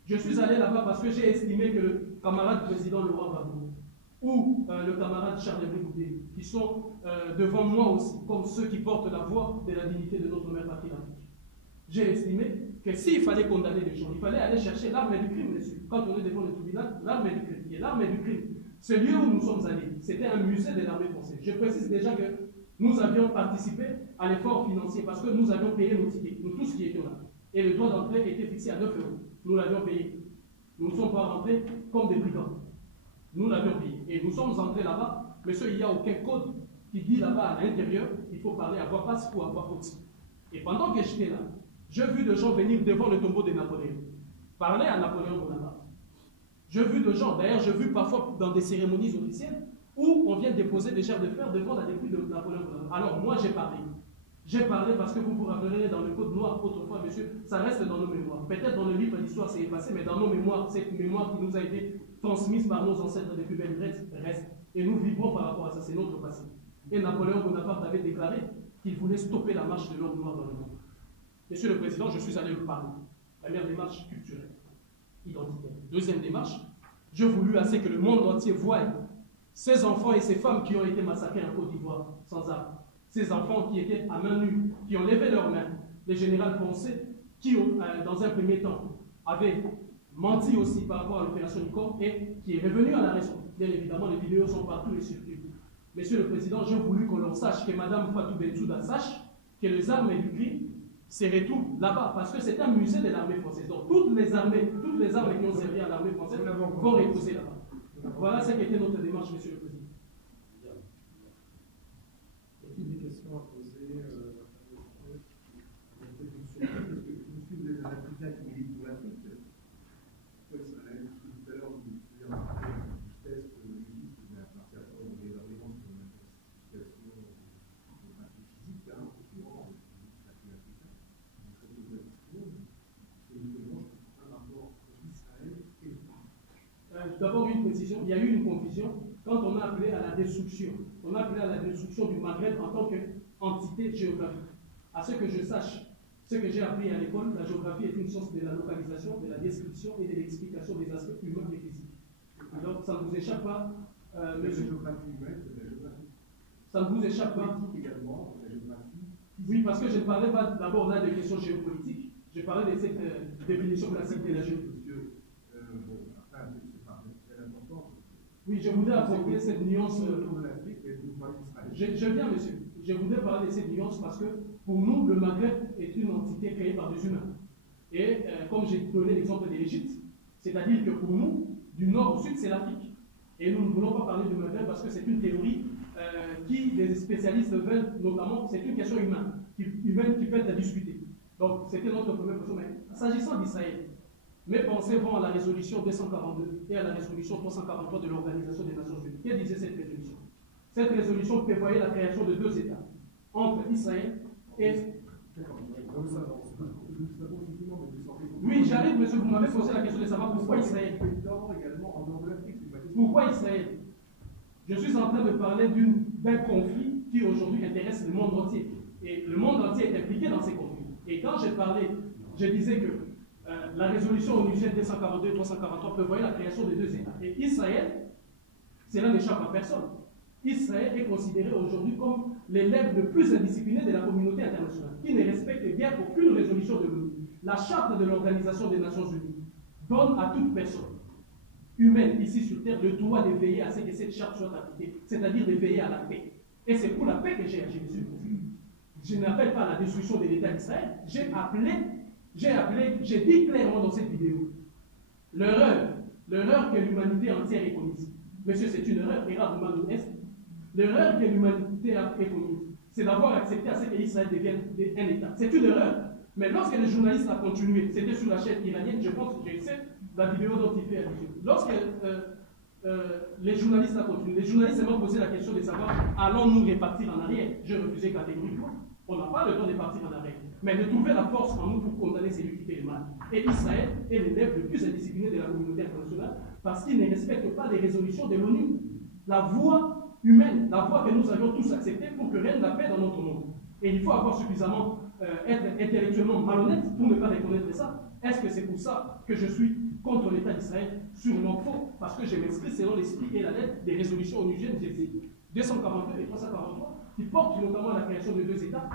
Je suis allé là-bas parce que j'ai estimé que le camarade président Laurent Gbagbo ou le camarade Charles Goudé, qui sont devant moi aussi, comme ceux qui portent la voix de la dignité de notre mère patrie d'Afrique. j'ai estimé que s'il fallait condamner les gens, il fallait aller chercher l'arme du crime, monsieur. Quand on est devant le tribunal, l'arme du crime. Et l'arme du crime, ce lieu où nous sommes allés, c'était un musée de l'armée française. Je précise déjà que nous avions participé à l'effort financier parce que nous avions payé nos tickets, nous tous qui étions là. Et le droit d'entrée était fixé à 9 €. Nous l'avions payé. Nous ne sommes pas rentrés comme des brigands. Nous l'avions payé. Et nous sommes entrés là-bas. Monsieur, il n'y a aucun code qui dit là-bas à l'intérieur, il faut parler à voix basse ou à voix haute. Et pendant que j'étais là, j'ai vu des gens venir devant le tombeau de Napoléon, parler à Napoléon Bonaparte. J'ai vu des gens, d'ailleurs, j'ai vu parfois dans des cérémonies officielles où on vient déposer des chairs de fer devant la dépouille de Napoléon Bonaparte. Alors moi, j'ai parlé. J'ai parlé parce que vous vous rappellerez dans le code noir autrefois, monsieur, ça reste dans nos mémoires. Peut-être dans le livre d'histoire c'est effacé, mais dans nos mémoires, cette mémoire qui nous a été transmise par nos ancêtres depuis belle reste. Et nous vivrons par rapport à ça, c'est notre passé. Et Napoléon Bonaparte avait déclaré qu'il voulait stopper la marche de l'homme noir dans le monde. Monsieur le Président, je suis allé lui parler. Première démarche culturelle, identitaire. Deuxième démarche, j'ai voulu assez que le monde entier voie ces enfants et ces femmes qui ont été massacrés en Côte d'Ivoire sans armes. Ces enfants qui étaient à main nue, qui ont levé leurs mains. Les généraux français qui, dans un premier temps, avaient menti aussi par rapport à l'opération Nicom et qui est revenu à la raison. Bien évidemment, les vidéos sont partout et circulent. Monsieur le Président, j'ai voulu que l'on sache, que Mme Fatou Bensouda sache que les armes du crime se retrouvent là-bas, parce que c'est un musée de l'armée française. Donc toutes les armes qui ont servi à l'armée française vont reposer là-bas. Voilà ce qu'était notre démarche, Monsieur le Président. Y a-t-il des questions à poser parce que vous êtes un Africain qui milite pour l'Afrique. Pourquoi Israël? Tout à l'heure, vous disiez en justesse que l'Égypte est un parti à favor des arguments sur la situation géographique physique, en l'occurrence, la plus africaine. Vous faites de la question, c'est justement un rapport entre Israël et le pays. D'abord, une précision, il y a eu une confusion quand on a appelé à la destruction. On a appelé à la destruction du Maghreb en tant qu'entité géographique. À ce que je sache, ce que j'ai appris à l'école, la géographie est une science de la localisation, de la description et de l'explication des aspects humains et physiques. Alors, ça ne vous échappe pas, monsieur. La géographie humaine, c'est la géographie. Ça ne vous échappe pas. Politique également, la géographie. Oui, parce que je ne parlais pas d'abord là des questions géopolitiques, je parlais de cette définition classique de la géographie. Oui, je voudrais apporter cette nuance. Je viens, monsieur. Je voudrais parler de cette nuance parce que pour nous, le Maghreb est une entité créée par des humains. Et comme j'ai donné l'exemple de l'Égypte, c'est-à-dire que pour nous, du nord au sud, c'est l'Afrique. Et nous ne voulons pas parler du Maghreb parce que c'est une théorie qui, les spécialistes veulent, notamment, c'est une question humaine qui peut être discutée. Donc, c'était notre première question. Mais s'agissant d'Israël, mes pensées vont à la résolution 242 et à la résolution 343 de l'Organisation des Nations Unies. Que disait cette résolution? Cette résolution prévoyait la création de 2 États, entre Israël et... Oui, j'arrive, monsieur, vous m'avez posé la question de savoir pourquoi Israël. Pourquoi Israël? Je suis en train de parler d'un conflit qui aujourd'hui intéresse le monde entier. Et le monde entier est impliqué dans ces conflits. Et quand j'ai parlé, je disais que la résolution onusienne 242 et 343 prévoyait la création de 2 États. Et Israël, cela n'échappe à personne. Israël est considéré aujourd'hui comme l'élève le plus indiscipliné de la communauté internationale, qui ne respecte guère aucune résolution de l'ONU. La charte de l'Organisation des Nations Unies donne à toute personne humaine ici sur Terre le droit de veiller à ce que cette charte soit appliquée, c'est-à-dire de veiller à la paix. Et c'est pour la paix que j'ai agi, monsieur. Je n'appelle pas à la destruction de l'État d'Israël, j'ai dit clairement dans cette vidéo, l'erreur que l'humanité entière ait commise. Monsieur, c'est une erreur, l'erreur que l'humanité a commise, c'est d'avoir accepté à ce qu'Israël devienne un État. C'est une erreur. Mais lorsque les journalistes ont continué, c'était sur la chaîne iranienne, je pense, je sais la vidéo dont il fait allusion. Lorsque les journalistes ont continué, les journalistes m'ont posé la question de savoir, allons-nous repartir en arrière? Je refusais catégoriquement. On n'a pas le temps de partir en arrière. Mais de trouver la force en nous pour condamner celui qui fait le mal. Et Israël est l'élève le plus indiscipliné de la communauté internationale parce qu'il ne respecte pas les résolutions de l'ONU. La voie humaine, la voie que nous avions tous acceptée pour que règne la paix dans notre monde. Et il faut avoir suffisamment être intellectuellement malhonnête pour ne pas reconnaître ça. Est-ce que c'est pour ça que je suis contre l'État d'Israël? Sûrement faux, parce que je m'inscris selon l'esprit et la lettre des résolutions onusiennes, j'ai dit 242 et 343, qui portent notamment la création de 2 États.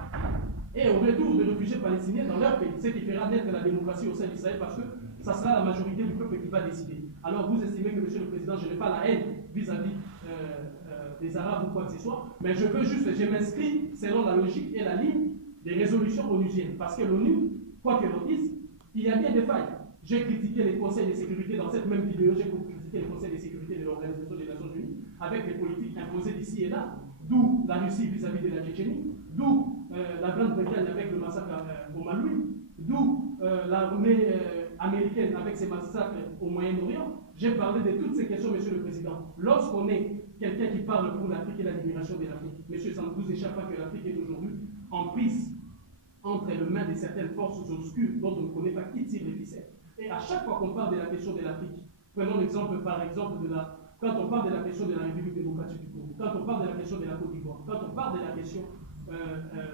et au retour de réfugiés palestiniens dans leur pays, ce qui fera naître la démocratie au sein d'Israël parce que ça sera la majorité du peuple qui va décider. Alors vous estimez que, Monsieur le Président, je n'ai pas la haine vis-à-vis des Arabes ou quoi que ce soit, mais je m'inscris selon la logique et la ligne des résolutions onusiennes. Parce que l'ONU, quoi que l'on dise, il y a bien des failles. J'ai critiqué les conseils de sécurité dans cette même vidéo, j'ai critiqué les conseils de sécurité de l'Organisation des Nations Unies avec les politiques imposées d'ici et là, d'où la Russie vis-à-vis de la Tchétchénie, d'où la Grande-Bretagne avec le massacre au Maloui, d'où l'armée américaine avec ses massacres au Moyen-Orient. J'ai parlé de toutes ces questions, Monsieur le Président. Lorsqu'on est quelqu'un qui parle pour l'Afrique et la libération de l'Afrique, Monsieur, ça ne vous échappe pas que l'Afrique est aujourd'hui en prise entre les mains de certaines forces obscures dont on ne connaît pas qui tire les ficelles. Et à chaque fois qu'on parle de la question de l'Afrique, prenons l'exemple par exemple quand on parle de la question de la République démocratique du Congo, quand on parle de la question de la Côte d'Ivoire, quand on parle de la question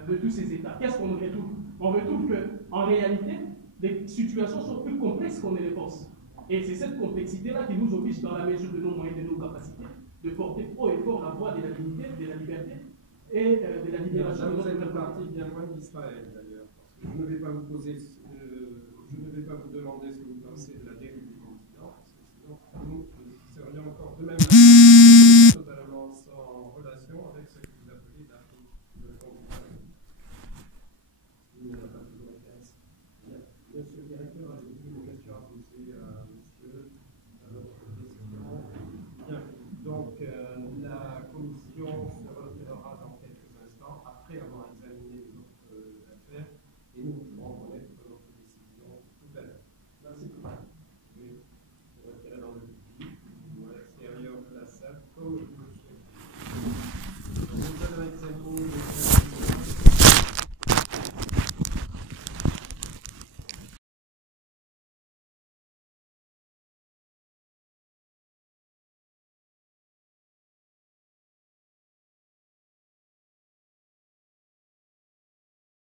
de tous ces États, qu'est-ce qu'on retrouve? On retrouve qu'en réalité, les situations sont plus complexes qu'on ne les pense. Et c'est cette complexité-là qui nous oblige, dans la mesure de nos moyens, de nos capacités, de porter haut et fort la voix de la dignité, de la liberté et de la libération de notre parti bien loin d'Israël, d'ailleurs. Je ne vais pas vous poser, je ne vais pas vous demander ce que vous pensez de la dérive du continent, parce que sinon, nous serions encore de même.